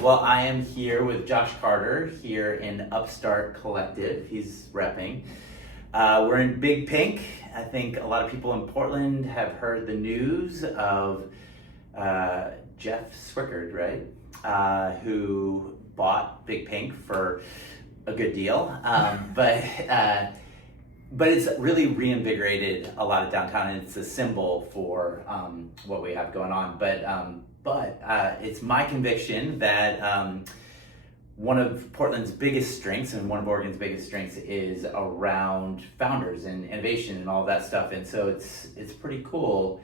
Well, I am here with Josh Carter here in Upstart Collective. He's repping. We're in Big Pink. I think a lot of people in Portland have heard the news of Jeff Swickard, right? Who bought Big Pink for a good deal. But it's really reinvigorated a lot of downtown, and it's a symbol for what we have going on. But it's my conviction that one of Portland's biggest strengths and one of Oregon's biggest strengths is around founders and innovation and all that stuff. And so it's pretty cool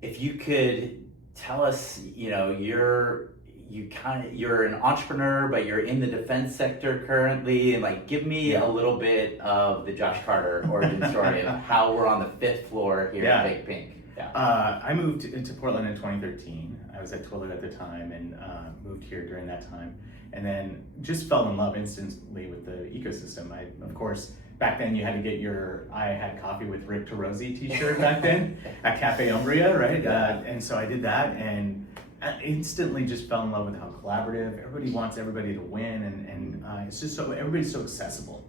if you could tell us, you're an entrepreneur, but you're in the defense sector currently, and like give me a little bit of the Josh Carter origin story of how we're on the 5th floor here at Big Pink. I moved into Portland in 2013. I was at Twilio at the time and moved here during that time, and then just fell in love instantly with the ecosystem. Of course, back then you had to get I had coffee with Rick Turoczy t-shirt back then at Cafe Umbria, right? And so I did that, and I instantly just fell in love with how collaborative. Everybody wants everybody to win, and it's just everybody's so accessible.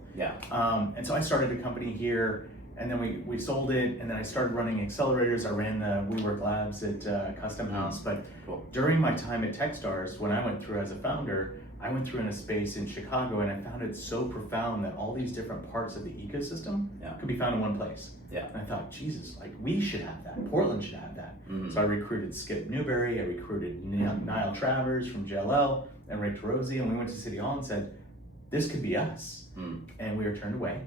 And so I started a company here, and then we sold it, and then I started running accelerators. I ran the WeWork Labs at Custom House. But during my time at Techstars, when I went through as a founder, I went through in a space in Chicago, and I found it so profound that all these different parts of the ecosystem could be found in one place. And I thought, Jesus, like we should have that. Portland should have that. So I recruited Skip Newberry, I recruited Niall Travers from JLL, and Rick Turoczy, and we went to City Hall and said, this could be us. And we were turned away.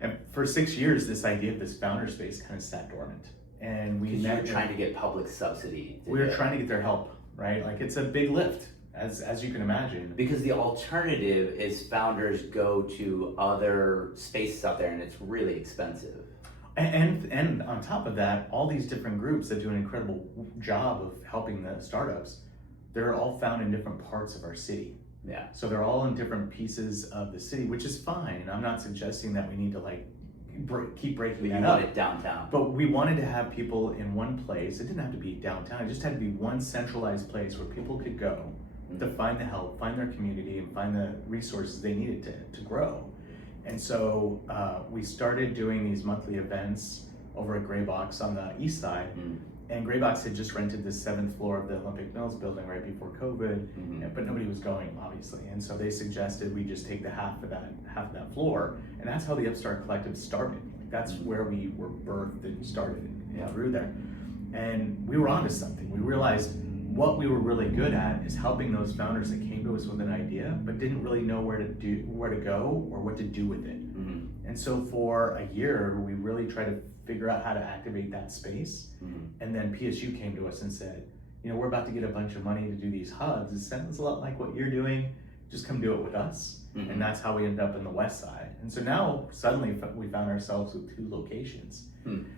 And for 6 years, this idea of this founder space kind of sat dormant. And we were trying to get public subsidy. We were trying to get their help, right? Like it's a big lift, as you can imagine. Because the alternative is founders go to other spaces out there, and it's really expensive. And on top of that, all these different groups that do an incredible job of helping the startups, they're all found in different parts of our city. So they're all in different pieces of the city, which is fine. I'm not suggesting that we need to keep breaking that up. You want it downtown. But we wanted to have people in one place. It didn't have to be downtown. It just had to be one centralized place where people could go to find the help, find their community, and find the resources they needed to grow. And so we started doing these monthly events over at Gray Box on the east side. And Gray Box had just rented the 7th floor of the Olympic Mills building right before COVID, but nobody was going, obviously. And so they suggested we just take the half of that floor, and that's how the Upstart Collective started. Like that's where we were birthed and started through there. And we were onto something. We realized what we were really good at is helping those founders that came to us with an idea, but didn't really know where to go or what to do with it. And so for a year, we really tried to figure out how to activate that space. And then PSU came to us and said, we're about to get a bunch of money to do these hubs. It sounds a lot like what you're doing. Just come do it with us. And that's how we ended up in the west side. And so now suddenly we found ourselves with 2 locations.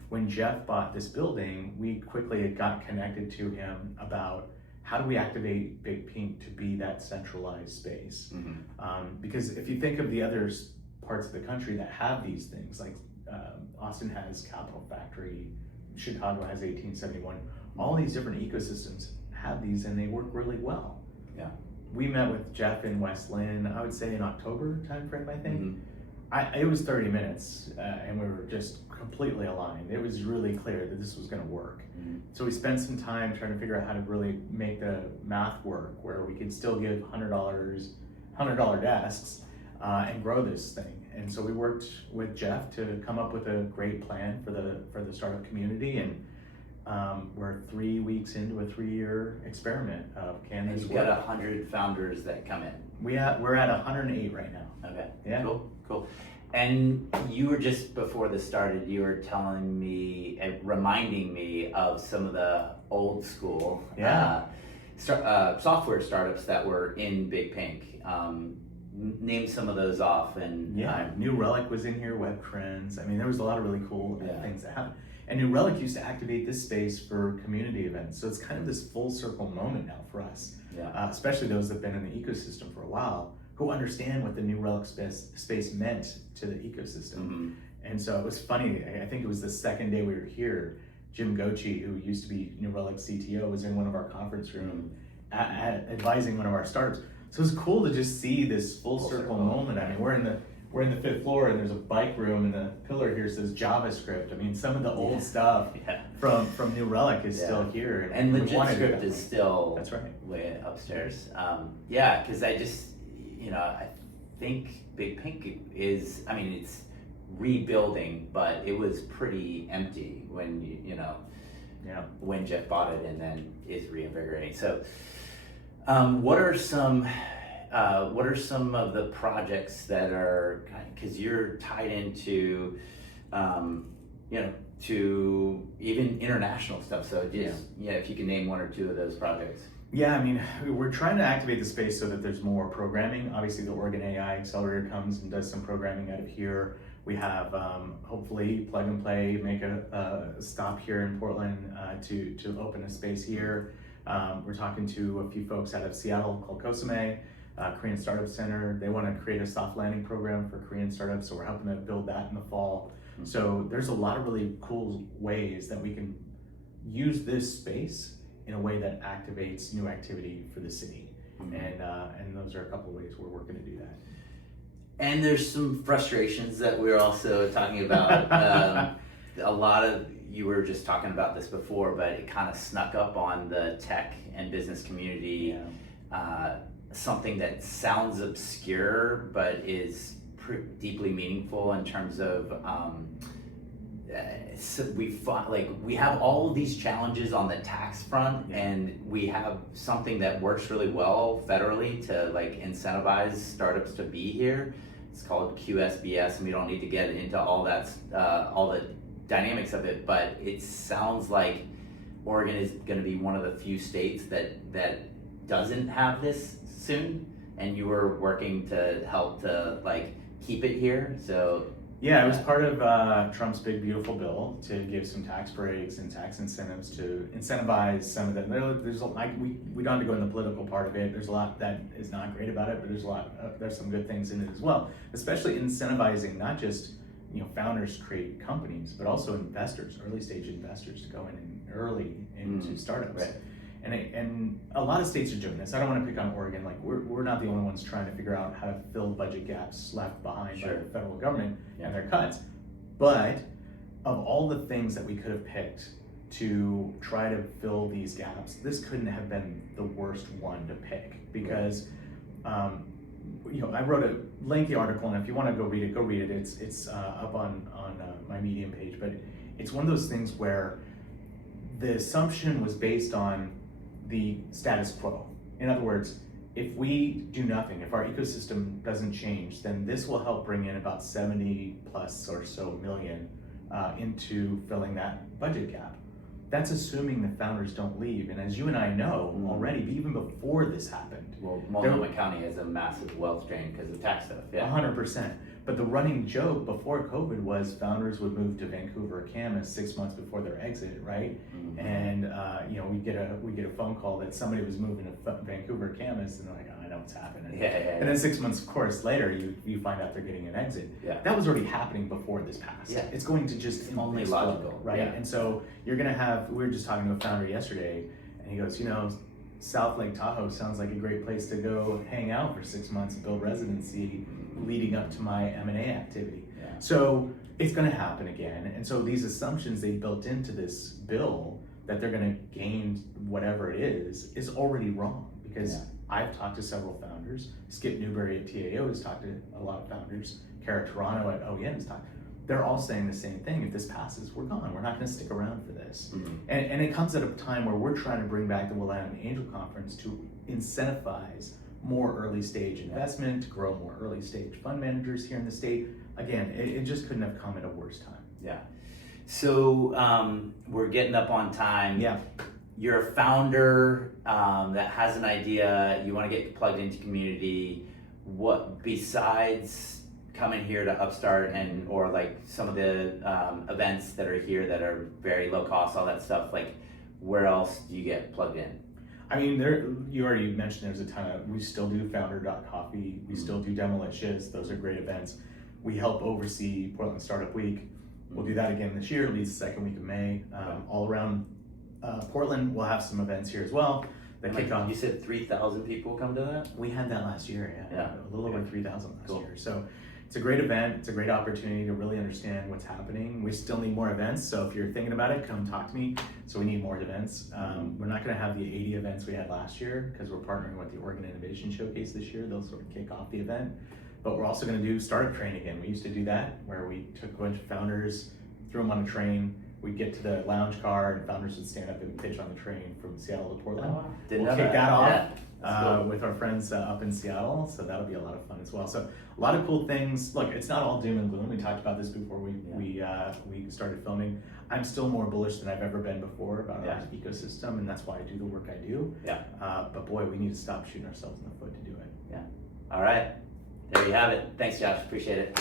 When Jeff bought this building, we quickly got connected to him about how do we activate Big Pink to be that centralized space? Because if you think of the other parts of the country that have these things, like Austin has Capital Factory, Chicago has 1871, all these different ecosystems have these and they work really well. We met with Jeff in West Lynn, I would say in October timeframe, I think. It was 30 minutes and we were just completely aligned. It was really clear that this was going to work. So we spent some time trying to figure out how to really make the math work where we could still give $100 desks and grow this thing. And so we worked with Jeff to come up with a great plan for the startup community, and we're 3 weeks into a 3-year experiment of can this work. You've got 100 founders that come in. We're at 108 right now. Okay. Yeah. Cool. And you were just before this started, you were telling me and reminding me of some of the old school software startups that were in Big Pink. Name some of those off. And New Relic was in here, Web Trends. I mean, there was a lot of really cool things that happened. And New Relic used to activate this space for community events. So it's kind of this full circle moment now for us, especially those that have been in the ecosystem for a while, who understand what the New Relic space meant to the ecosystem. And so it was funny, I think it was the second day we were here, Jim Gochi, who used to be New Relic CTO, was in one of our conference rooms, advising one of our startups. So it's cool to just see this full circle moment. I mean, we're in the 5th floor, and there's a bike room, and the pillar here says JavaScript. I mean, some of the old stuff from New Relic is still here, and LegitScript is still that's right way upstairs. Because I just, I think Big Pink is, I mean, it's rebuilding, but it was pretty empty when when Jeff bought it, and then is reinvigorating. So, what are some of the projects that are, because you're tied into, to even international stuff. So just, if you can name one or two of those projects. Yeah, I mean, we're trying to activate the space so that there's more programming. Obviously, the Oregon AI Accelerator comes and does some programming out of here. We have, hopefully, Plug and Play make a stop here in Portland to open a space here. We're talking to a few folks out of Seattle called Kosame, Korean Startup Center. They want to create a soft landing program for Korean startups, so we're helping to build that in the fall. Mm-hmm. So there's a lot of really cool ways that we can use this space in a way that activates new activity for the city. Mm-hmm. And those are a couple of ways we're working to do that. And there's some frustrations that we're also talking about. A lot of, you were just talking about this before, but it kind of snuck up on the tech and business community. Something that sounds obscure, but is deeply meaningful in terms of, we have all of these challenges on the tax front, and we have something that works really well federally to incentivize startups to be here. It's called QSBS, and we don't need to get into all that, all the dynamics of it, but it sounds like Oregon is going to be one of the few states that doesn't have this soon, and you were working to help to keep it here. So yeah, it was part of Trump's big beautiful bill to give some tax breaks and tax incentives to incentivize some of them. There's we don't have to go in the political part of it. There's a lot that is not great about it, but there's some good things in it as well, especially incentivizing not just founders create companies, but also investors, early stage investors, to go in early into startups. Right. And a lot of states are doing this. I don't want to pick on Oregon. We're not the only ones trying to figure out how to fill budget gaps left behind by the federal government and their cuts. But of all the things that we could have picked to try to fill these gaps, this couldn't have been the worst one to pick, because I wrote a lengthy article, and if you want to go read it. It's up on my Medium page. But it's one of those things where the assumption was based on the status quo. In other words, if we do nothing, if our ecosystem doesn't change, then this will help bring in about 70 plus or so million into filling that budget gap. That's assuming the founders don't leave. And as you and I know already, even before this happened. Well, Multnomah County has a massive wealth drain because of tax stuff. 100%. But the running joke before COVID was founders would move to Vancouver or Camas 6 months before their exit, right? Mm-hmm. And we get a phone call that somebody was moving to Vancouver or Camas, and they're like, I know what's happening. And then 6 months, of course, later, you find out they're getting an exit. Yeah. That was already happening before this passed. Yeah. It's going to just only logical, right? Yeah. And so you're going to have. We were just talking to a founder yesterday, and he goes, South Lake Tahoe sounds like a great place to go hang out for 6 months and build residency leading up to my M&A activity. Yeah. So it's going to happen again. And so these assumptions they built into this bill that they're going to gain whatever it is already wrong, because I've talked to several founders. Skip Newberry at TAO has talked to a lot of founders. Cara Turano at OEN has talked. They're all saying the same thing. If this passes, we're gone. We're not going to stick around for this. Mm-hmm. And it comes at a time where we're trying to bring back the Willamette Angel Conference to incentivize more early stage investment, to grow more early stage fund managers here in the state. Again, it just couldn't have come at a worse time. Yeah. So we're getting up on time. Yeah. You're a founder that has an idea. You want to get plugged into community. What, besides coming here to Upstart or some of the events that are here that are very low cost, all that stuff, where else do you get plugged in? I mean, you already mentioned there's a ton of, we still do founder.coffee, we still do Demolicious, those are great events. We help oversee Portland Startup Week. We'll do that again this year, at least the second week of May. All around Portland, we'll have some events here as well. the And kickoff. You said 3,000 people come to that? We had that last year, Yeah. a little over 3,000 last Cool. year. So it's a great event. It's a great opportunity to really understand what's happening. We still need more events, so if you're thinking about it, come talk to me. So we need more events. We're not going to have the 80 events we had last year because we're partnering with the Oregon Innovation Showcase this year. They'll sort of kick off the event. But we're also going to do startup train again. We used to do that where we took a bunch of founders, threw them on a train. We'd get to the lounge car and founders would stand up and pitch on the train from Seattle to Portland. Oh, wow. Didn't We'll know kick that off. Yeah. That's cool. With our friends up in Seattle, so that'll be a lot of fun as well. So a lot of cool things. Look, it's not all doom and gloom. We talked about this before we started filming. I'm still more bullish than I've ever been before about our ecosystem, and that's why I do the work I do. Yeah. But boy, we need to stop shooting ourselves in the foot to do it. Yeah. All right. There you have it. Thanks, Josh. Appreciate it.